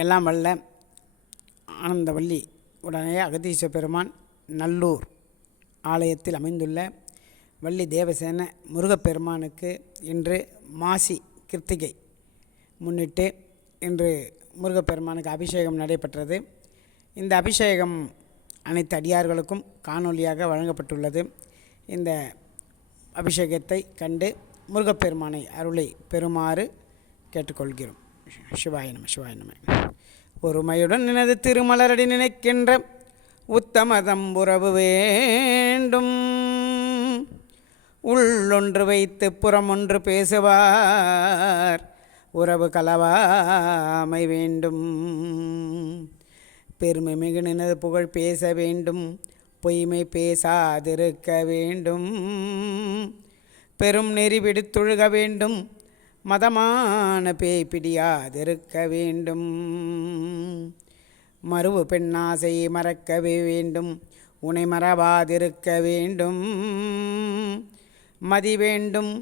எல்லாம் வல்ல ஆனந்தவல்லி உடனே அகதீச பெருமான் நல்லூர் ஆலயத்தில் அமைந்துள்ள வள்ளி தேவசேன முருகப்பெருமானுக்கு இன்று மாசி கிருத்திகை முன்னிட்டு இன்று முருகப்பெருமானுக்கு அபிஷேகம் நடைபெற்றது. இந்த அபிஷேகம் அனைத்து அடியார்களுக்கும் காணொலியாக வழங்கப்பட்டுள்ளது. இந்த அபிஷேகத்தை கண்டு முருகப்பெருமானை அருளை பெறுமாறு கேட்டுக்கொள்கிறோம். சிவாய நம சிவாய நம. ஒருமையுடன் நினது திருமலரடி நினைக்கின்ற உத்தமதம் உறவு வேண்டும். உள்ளொன்று வைத்து புறமொன்று பேசுவார் உறவு கலவாமை வேண்டும். பெருமை மிகு நினது புகழ் பேச வேண்டும், பொய்மை பேசாதிருக்க வேண்டும். பெரும் நெறி விடுத்தொழுக வேண்டும், மதமான பேய் பிடியாதிருக்க வேண்டும். மறுவு பெண்ணாசை மறக்கவே வேண்டும், உனை மறவாதிருக்க வேண்டும். மதி வேண்டும்,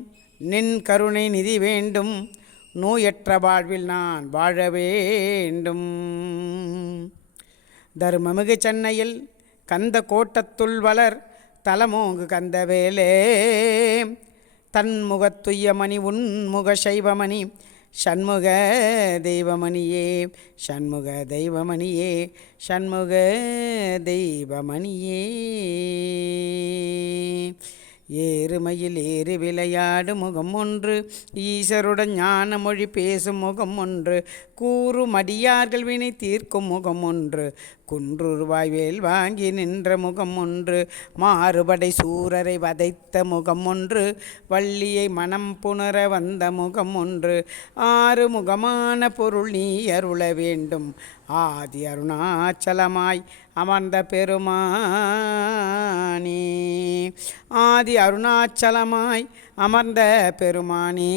நின் கருணை நிதி வேண்டும், நோயற்ற வாழ்வில் நான் வாழ வேண்டும். தர்மமிகு சென்னையில் கந்த கோட்டத்துள் வளர் தலமோங்கு கந்தவேலே. தன்முகத்துய்யமணி உன்முக சைவமணி சண்முக தெய்வமணியே சண்முக தெய்வமணியே சண்முக தெய்வமணியே. ஏறுமையில் ஏறி விளையாடு முகம் ஒன்று, ஈசருடன் ஞான மொழி பேசும் முகம் ஒன்று, கூறும் அடியார்கள் வினை தீர்க்கும் முகம் ஒன்று, குன்றுருவாய் வேல் வாங்கி நின்ற முகம் ஒன்று, மாறுபடை சூரரை வதைத்த முகம் ஒன்று, வள்ளியை மனம் புணர வந்த முகம் ஒன்று, ஆறு முகமான பொருள் நீ அருள வேண்டும். ஆதி அருணாச்சலமாய் அமர்ந்த பெருமானே, ஆதி அருணாச்சலமாய் அமர்ந்த பெருமானே.